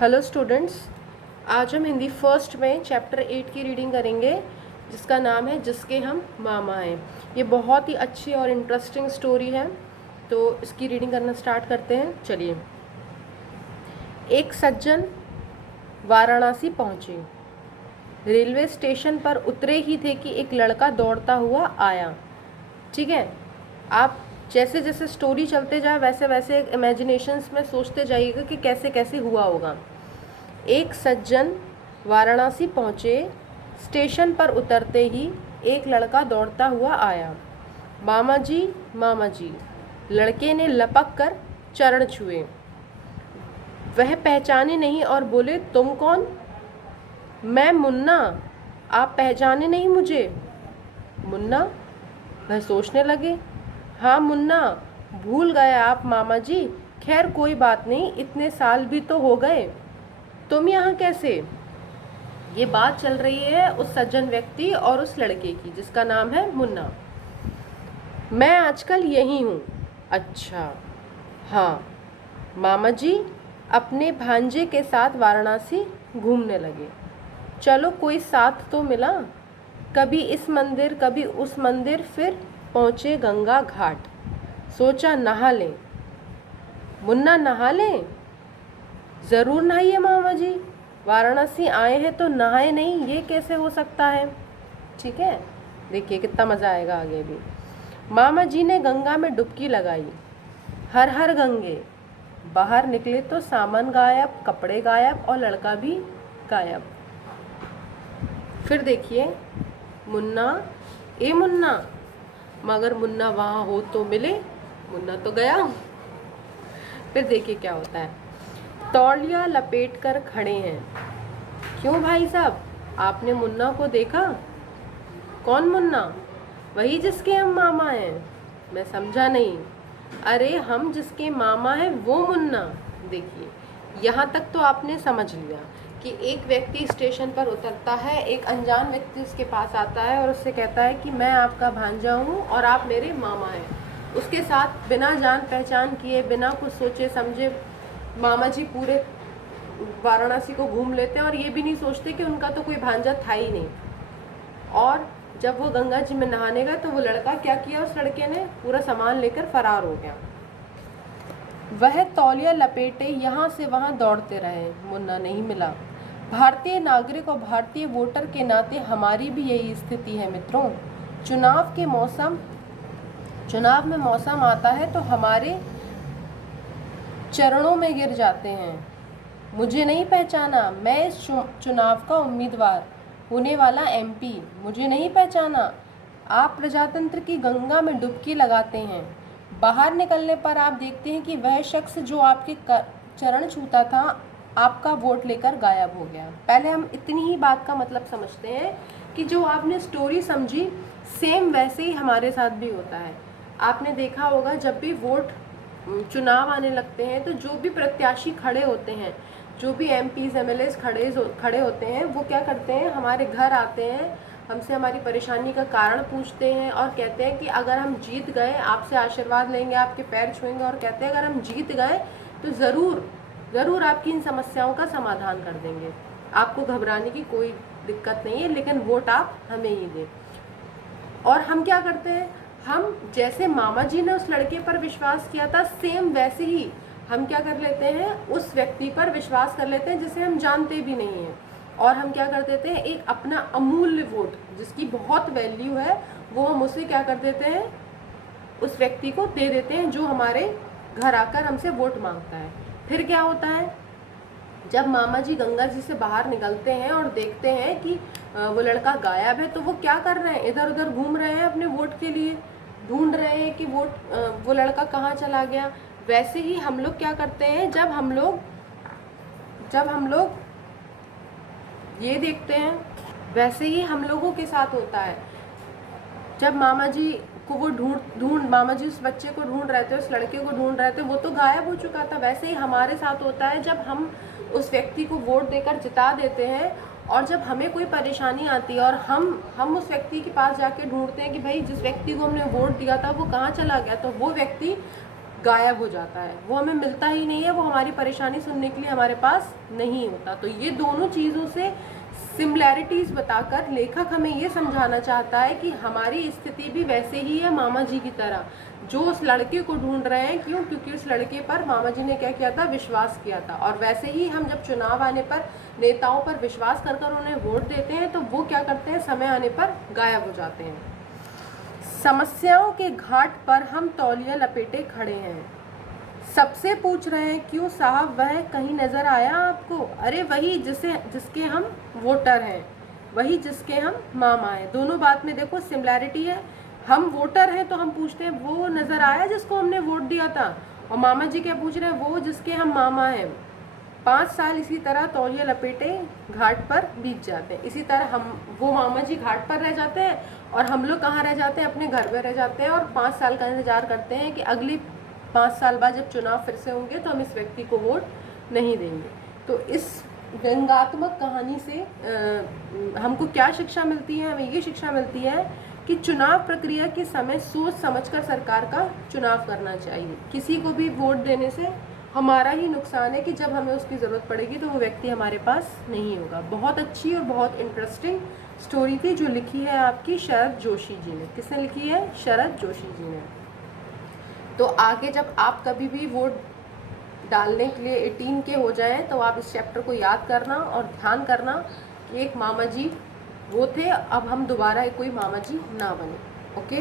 Hello students, आज हम Hindi first में चैप्टर 8 की रीडिंग करेंगे जिसका नाम है जिसके हम मामा हैं। ये बहुत ही अच्छी और इंटरेस्टिंग स्टोरी है, तो इसकी रीडिंग करना स्टार्ट करते हैं। चलिए। एक सज्जन वाराणसी पहुँचे। रेलवे स्टेशन पर उतरे ही थे कि एक लड़का दौड़ता हुआ आया। ठीक है, आप जैसे जैसे स्टोरी चलते जाए वैसे वैसे इमेजिनेशंस में सोचते जाइएगा कि कैसे कैसे हुआ होगा। एक सज्जन वाराणसी पहुँचे। स्टेशन पर उतरते ही एक लड़का दौड़ता हुआ आया। मामा जी, लड़के ने लपक कर चरण छुए। वह पहचाने नहीं और बोले, तुम कौन? मैं मुन्ना। आप पहचाने नहीं मुझे? मुन्ना? वह सोचने लगे, हाँ मुन्ना, भूल गए आप मामा जी। खैर कोई बात नहीं, इतने साल भी तो हो गए। तुम यहाँ कैसे? ये बात चल रही है उस सज्जन व्यक्ति और उस लड़के की जिसका नाम है मुन्ना। मैं आजकल यही हूँ। अच्छा, हाँ। मामा जी अपने भांजे के साथ वाराणसी घूमने लगे। चलो कोई साथ तो मिला। कभी इस मंदिर कभी उस मंदिर, फिर पहुँचे गंगा घाट। सोचा नहा लें। मुन्ना नहा लें? ज़रूर नहाइए मामा जी, वाराणसी आए हैं तो नहाए नहीं, ये कैसे हो सकता है? ठीक है, देखिए कितना मज़ा आएगा आगे भी। मामा जी ने गंगा में डुबकी लगाई। हर हर गंगे। बाहर निकले तो सामान गायब, कपड़े गायब और लड़का भी गायब। फिर देखिए, मुन्ना, ए मुन्ना, मगर मुन्ना वहाँ हो तो मिले। मुन्ना तो गया। फिर देखिए क्या होता है। तौलिया लपेट कर खड़े हैं। क्यों भाई साहब, आपने मुन्ना को देखा? कौन मुन्ना? वही जिसके हम मामा हैं। मैं समझा नहीं। अरे हम जिसके मामा हैं वो मुन्ना। देखिए, यहाँ तक तो आपने समझ लिया कि एक व्यक्ति स्टेशन पर उतरता है, एक अनजान व्यक्ति उसके पास आता है और उससे कहता है कि मैं आपका भांजा हूँ और आप मेरे मामा हैं। उसके साथ बिना जान पहचान किए, बिना कुछ सोचे समझे मामा जी पूरे वाराणसी को घूम लेते हैं और ये भी नहीं सोचते कि उनका तो कोई भांजा था ही नहीं। और जब वो गंगा जी में नहाने गए तो वो लड़का क्या किया, उस लड़के ने पूरा सामान लेकर फरार हो गया। वह तौलिया लपेटे यहाँ से वहाँ दौड़ते रहे, मुन्ना नहीं मिला। भारतीय नागरिक और भारतीय वोटर के नाते हमारी भी यही स्थिति है मित्रों। चुनाव में मौसम आता है तो हमारे चरणों में गिर जाते हैं। मुझे नहीं पहचाना? मैं इस चुनाव का उम्मीदवार होने वाला एमपी। मुझे नहीं पहचाना? आप प्रजातंत्र की गंगा में डुबकी लगाते हैं। बाहर निकलने पर आप देखते हैं कि वह शख्स जो आपके चरण छूता था आपका वोट लेकर गायब हो गया। पहले हम इतनी ही बात का मतलब समझते हैं कि जो आपने स्टोरी समझी सेम वैसे ही हमारे साथ भी होता है। आपने देखा होगा जब भी चुनाव आने लगते हैं तो जो भी प्रत्याशी खड़े होते हैं, जो भी एमपीज़ एमएलएस खड़े होते हैं, वो क्या करते हैं, हमारे घर आते हैं, हमसे हमारी परेशानी का कारण पूछते हैं और कहते हैं कि अगर हम जीत गए आपसे आशीर्वाद लेंगे, आपके पैर छुएंगे और कहते हैं अगर हम जीत गए तो ज़रूर आपकी इन समस्याओं का समाधान कर देंगे। आपको घबराने की कोई दिक्कत नहीं है, लेकिन वोट आप हमें ही दें। और हम क्या करते हैं, हम जैसे मामा जी ने उस लड़के पर विश्वास किया था सेम वैसे ही हम क्या कर लेते हैं, उस व्यक्ति पर विश्वास कर लेते हैं जिसे हम जानते भी नहीं हैं। और हम क्या कर देते हैं, एक अपना अमूल्य वोट जिसकी बहुत वैल्यू है वो हम उसे क्या कर देते हैं, उस व्यक्ति को दे देते हैं जो हमारे घर आकर हमसे वोट मांगता है। फिर क्या होता है, जब मामा जी गंगा जी से बाहर निकलते हैं और देखते हैं कि वो लड़का गायब है तो वो क्या कर रहे हैं, इधर उधर घूम रहे हैं अपने वोट के लिए, ढूंढ रहे हैं कि वो लड़का कहाँ चला गया। वैसे ही हम लोग क्या करते हैं, जब हम लोग ये देखते हैं, वैसे ही हम लोगों के साथ होता है। जब मामा जी को वो मामा जी उस बच्चे को ढूंढ रहे थे, उस लड़के को ढूंढ रहे थे, वो तो गायब हो चुका था। वैसे ही हमारे साथ होता है जब हम उस व्यक्ति को वोट देकर जिता देते हैं और जब हमें कोई परेशानी आती है और हम उस व्यक्ति के पास जाके ढूंढते हैं कि भाई जिस व्यक्ति को हमने वोट दिया था वो कहाँ चला गया, तो वो व्यक्ति गायब हो जाता है, वो हमें मिलता ही नहीं है, वो हमारी परेशानी सुनने के लिए हमारे पास नहीं होता। तो ये दोनों चीज़ों से सिमिलैरिटीज़ बताकर लेखक हमें ये समझाना चाहता है कि हमारी स्थिति भी वैसे ही है मामा जी की तरह, जो उस लड़के को ढूंढ रहे हैं। क्यों? क्योंकि उस लड़के पर मामा जी ने क्या किया था? विश्वास किया था। और वैसे ही हम जब चुनाव आने पर नेताओं पर विश्वास कर कर उन्हें वोट देते हैं तो वो क्या करते हैं? समय आने पर गायब हो जाते हैं। समस्याओं के घाट पर हम तौलिया लपेटे खड़े हैं, सबसे पूछ रहे हैं क्यों साहब वह कहीं नज़र आया आपको? अरे वही जिसके हम वोटर हैं, वही जिसके हम मामा हैं। दोनों बात में देखो सिमिलैरिटी है। हम वोटर हैं तो हम पूछते हैं वो नज़र आया जिसको हमने वोट दिया था, और मामा जी क्या पूछ रहे हैं? वो जिसके हम मामा हैं। 5 साल इसी तरह तौलिया लपेटे घाट पर बीत जाते हैं। इसी तरह वो मामा जी घाट पर रह जाते हैं और हम लोग कहाँ रह जाते हैं? अपने घर में रह जाते हैं, और 5 साल का इंतज़ार करते हैं कि अगली 5 साल बाद जब चुनाव फिर से होंगे तो हम इस व्यक्ति को वोट नहीं देंगे। तो इस व्यंग्यात्मक कहानी से हमको क्या शिक्षा मिलती है? हमें ये शिक्षा मिलती है कि चुनाव प्रक्रिया के समय सोच समझकर सरकार का चुनाव करना चाहिए। किसी को भी वोट देने से हमारा ही नुकसान है कि जब हमें उसकी ज़रूरत पड़ेगी तो वो व्यक्ति हमारे पास नहीं होगा। बहुत अच्छी और बहुत इंटरेस्टिंग स्टोरी थी जो लिखी है आपकी शरद जोशी जी ने। किसने लिखी है? शरद जोशी जी ने। तो आगे जब आप कभी भी वोट डालने के लिए 18 के हो जाएं तो आप इस चैप्टर को याद करना और ध्यान करना कि एक मामा जी वो थे, अब हम दोबारा कोई मामा जी ना बने। ओके।